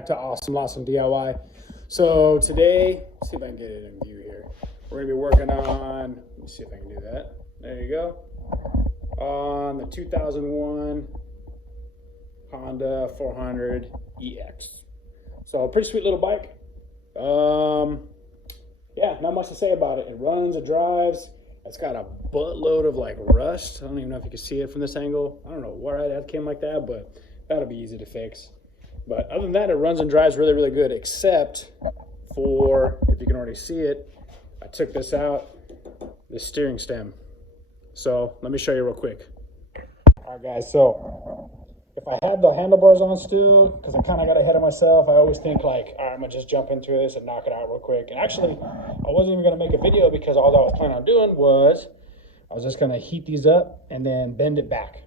back to Awesome DIY. So today, let's see if I can get it in view here. We're gonna be working on, let me see if I can do that. There you go. On the 2001 Honda 400 EX. So pretty sweet little bike. Yeah, not much to say about it. It runs, it drives. It's got a buttload of like rust. I don't even know if you can see it from this angle. I don't know where that came like that, but that'll be easy to fix. But other than that, it runs and drives really, really good, except for, if you can already see it, I took this out, this steering stem. So let me show you real quick. All right, guys, so if I had the handlebars on still, because I kind of got ahead of myself, I always think like, all right, I'm going to just jump into this and knock it out real quick. And actually, I wasn't even going to make a video because all I was planning on doing was I was just going to heat these up and then bend it back.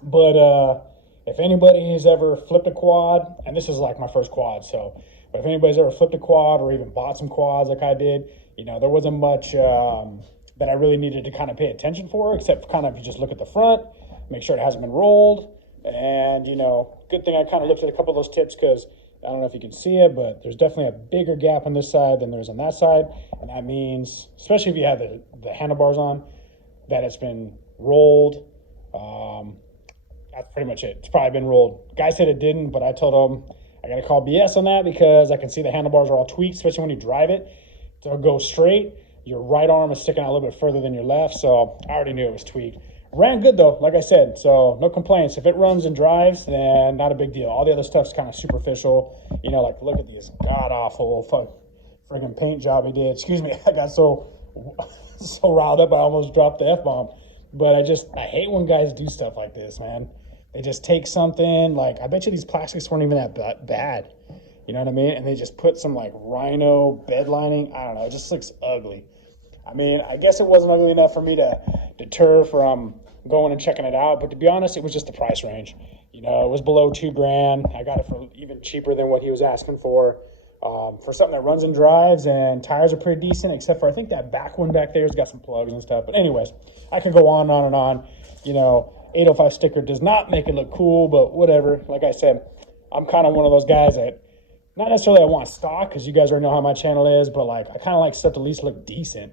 But if anybody has ever flipped a quad, and this is like my first quad, so, but if anybody's ever flipped a quad or even bought some quads like I did, you know, there wasn't much that I really needed to kind of pay attention for, except kind of you just look at the front, make sure it hasn't been rolled. And, you know, good thing I kind of looked at a couple of those tips because I don't know if you can see it, but there's definitely a bigger gap on this side than there's on that side. And that means, especially if you have the handlebars on, that it's been rolled. That's pretty much it. It's probably been rolled. Guy said it didn't, but I told him I got to call BS on that because I can see the handlebars are all tweaked, especially when you drive it. To go straight, your right arm is sticking out a little bit further than your left, so I already knew it was tweaked. Ran good though, like I said, so no complaints. If it runs and drives, then not a big deal. All the other stuff's kind of superficial. You know, like look at these god-awful friggin' paint job he did. Excuse me, I got so riled up I almost dropped the F-bomb. But I hate when guys do stuff like this, man. They just take something, like, I bet you these plastics weren't even that bad. You know what I mean? And they just put some, like, rhino bed lining. I don't know. It just looks ugly. I mean, I guess it wasn't ugly enough for me to deter from going and checking it out. But to be honest, it was just the price range. You know, it was below $2,000. I got it for even cheaper than what he was asking for something that runs and drives, and tires are pretty decent, except for I think that back one back there has got some plugs and stuff. But anyways, I could go on and on and on. You know, 805 sticker does not make it look cool, but whatever. Like I said, I'm kind of one of those guys that, not necessarily I want stock, because you guys already know how my channel is, but like I kind of like stuff to at least look decent.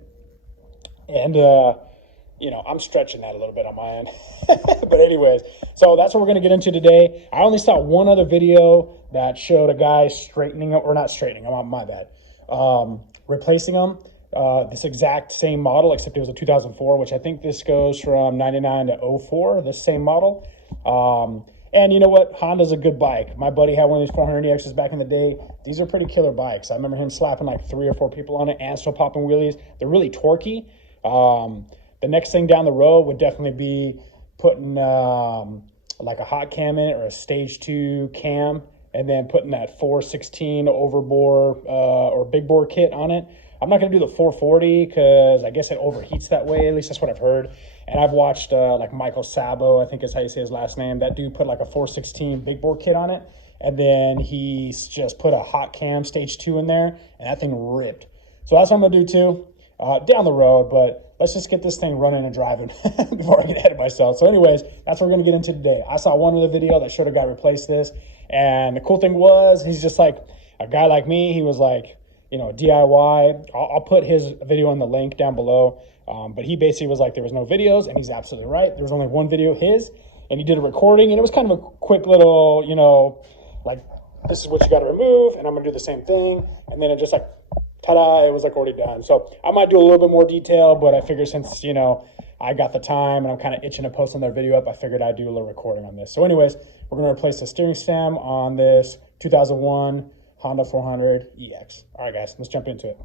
And, you know, I'm stretching that a little bit on my end. But anyways, so that's what we're going to get into today. I only saw one other video that showed a guy straightening, or not straightening, my bad, replacing them. This exact same model, except it was a 2004, which I think this goes from 99 to 04, the same model. And you know what? Honda's a good bike. My buddy had one of these 400EXs back in the day. These are pretty killer bikes. I remember him slapping like 3 or 4 people on it and still popping wheelies. They're really torquey. The next thing down the road would definitely be putting like a hot cam in it, or a stage 2 cam, and then putting that 416 overbore or big bore kit on it. I'm not going to do the 440 because I guess it overheats that way. At least that's what I've heard. And I've watched like Michael Sabo, I think is how you say his last name. That dude put like a 416 big bore kit on it. And then he's just put a hot cam stage 2 in there, and that thing ripped. So that's what I'm going to do too, down the road. But let's just get this thing running and driving before I get ahead of myself. So anyways, that's what we're going to get into today. I saw one other video that showed a guy replace this. And the cool thing was, he's just like a guy like me. He was like, you know, DIY. I'll put his video in the link down below. But he basically was like, there was no videos, and he's absolutely right. There was only one video, his, and he did a recording, and it was kind of a quick little, you know, like, this is what you got to remove, and I'm going to do the same thing. And then it just like, ta-da, it was like already done. So I might do a little bit more detail, but I figured since, you know, I got the time and I'm kind of itching to post another video up, I figured I'd do a little recording on this. So anyways, we're going to replace the steering stem on this 2001 Honda 400 EX. All right, guys, let's jump into it.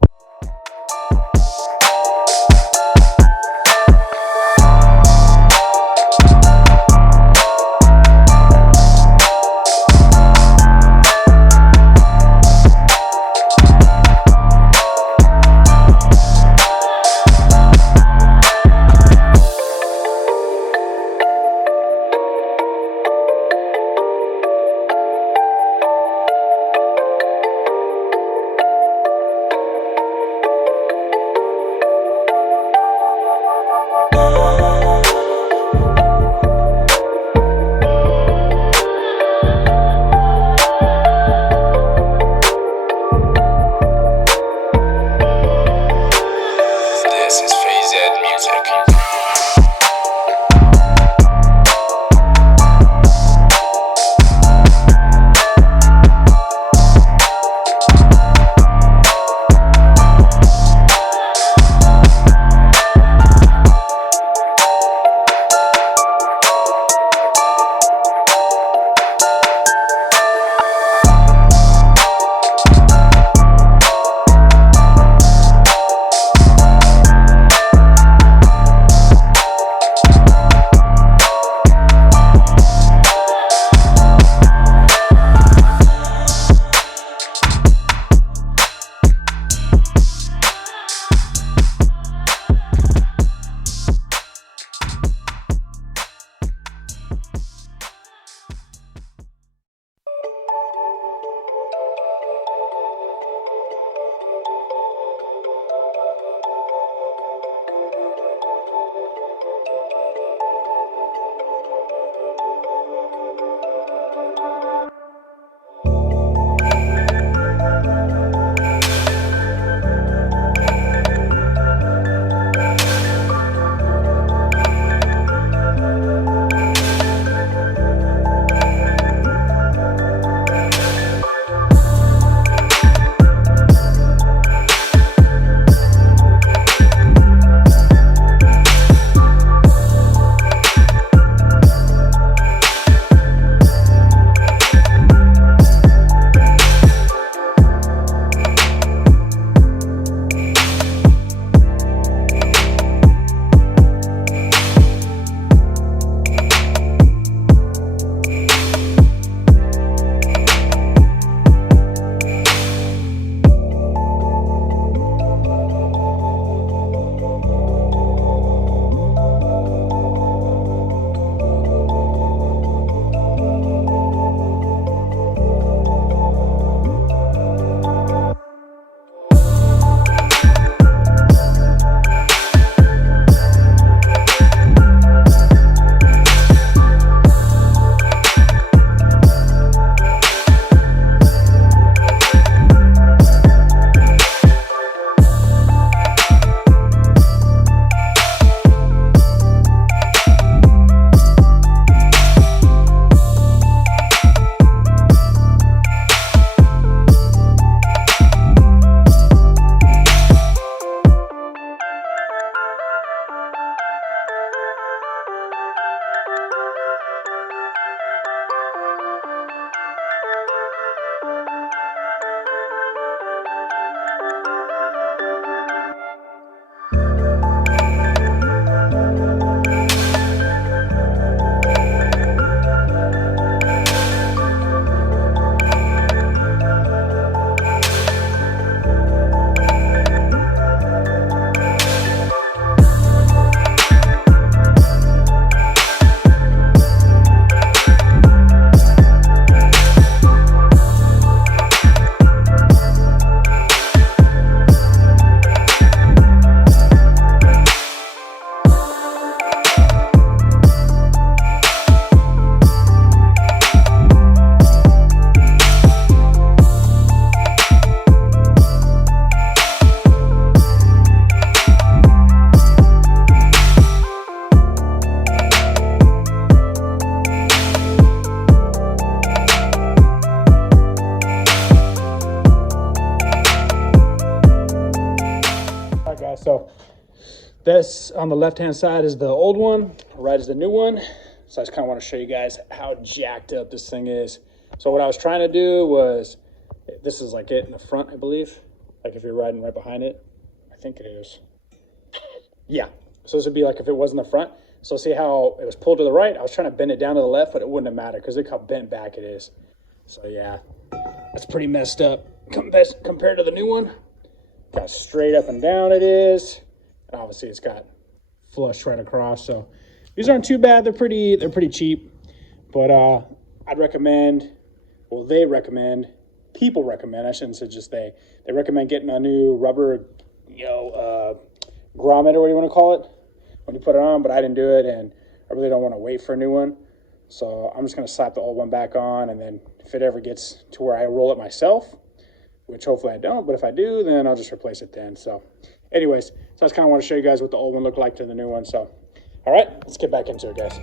so this on the left-hand side is the old one, right is the new one. So I just kind of want to show you guys how jacked up this thing is. So what I was trying to do was, this is like it in the front, I believe. Like if you're riding right behind it, I think it is. Yeah, so this would be like if it was in the front. So see how it was pulled to the right? I was trying to bend it down to the left, but it wouldn't have mattered because look how bent back it is. So yeah, that's pretty messed up compared to the new one. Got straight up and down it is. And obviously it's got flush right across. So these aren't too bad. They're pretty cheap. But I'd recommend, well, people recommend, I shouldn't say just they recommend getting a new rubber, grommet or what do you want to call it when you put it on, but I didn't do it and I really don't want to wait for a new one. So I'm just going to slap the old one back on, and then if it ever gets to where I roll it myself, which hopefully I don't, but if I do, then I'll just replace it then. So anyways, so I just kind of want to show you guys what the old one looked like to the new one. So, all right, let's get back into it, guys.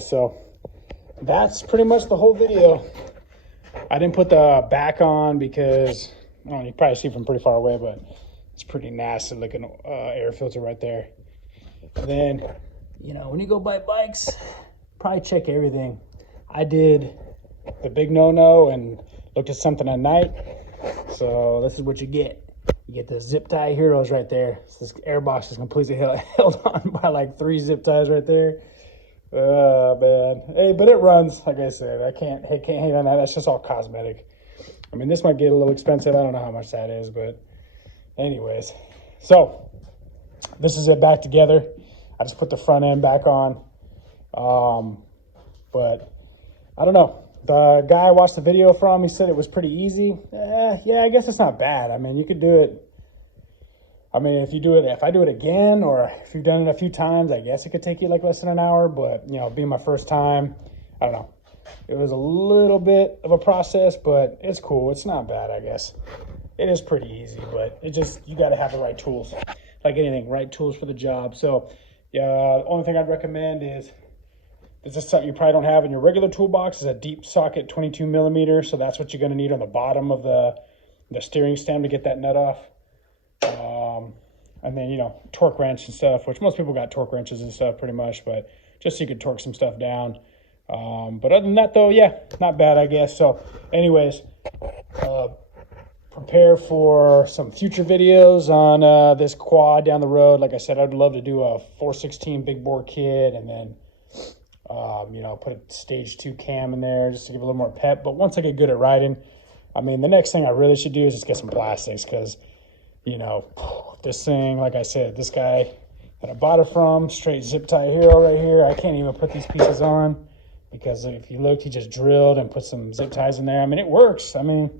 guys, so that's pretty much the whole video. I didn't put the back on because, I don't know, you probably see from pretty far away, but it's pretty nasty looking air filter right there. And then, you know, when you go buy bikes, probably check everything. I did the big no-no and looked at something at night. So this is what you get. You get the zip tie heroes right there. So this air box is completely held on by like 3 zip ties right there. Man. Hey, but it runs. Like I said, I can't hate on that. That's just all cosmetic. I mean, this might get a little expensive. I don't know how much that is, but anyways. So this is it back together. I just put the front end back on. But I don't know. The guy I watched the video from, he said it was pretty easy. Yeah, I guess it's not bad. I mean, you could do it. I mean, if I do it again, or if you've done it a few times, I guess it could take you like less than an hour. But, you know, being my first time, I don't know. It was a little bit of a process, but it's cool. It's not bad, I guess. It is pretty easy, but it just, you got to have the right tools. Like anything, right tools for the job. So, yeah, the only thing I'd recommend is, this is something you probably don't have in your regular toolbox, is a deep socket 22 millimeter. So that's what you're going to need on the bottom of the steering stem to get that nut off. And then, you know, torque wrench and stuff, which most people got torque wrenches and stuff pretty much, but just so you could torque some stuff down. But other than that, though, yeah, not bad, I guess. So anyways, prepare for some future videos on this quad down the road. Like I said, I'd love to do a 416 big bore kit, and then you know, put a stage 2 cam in there just to give a little more pep. But once I get good at riding, I mean, the next thing I really should do is just get some plastics, because, you know, this thing, like I said, this guy that I bought it from, straight zip tie hero right here, I can't even put these pieces on, because if you looked, he just drilled and put some zip ties in there. I mean, it works. I mean,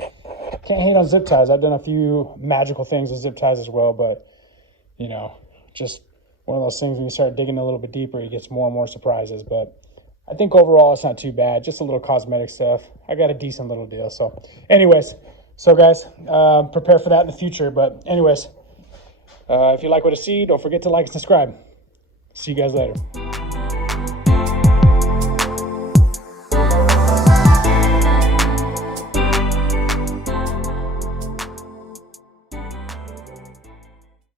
can't hate on zip ties. I've done a few magical things with zip ties as well, but, you know, just one of those things when you start digging a little bit deeper, you get more and more surprises. But I think overall it's not too bad. Just a little cosmetic stuff. I got a decent little deal. So anyways, so guys, prepare for that in the future. But anyways, if you like what you see, don't forget to like and subscribe. See you guys later.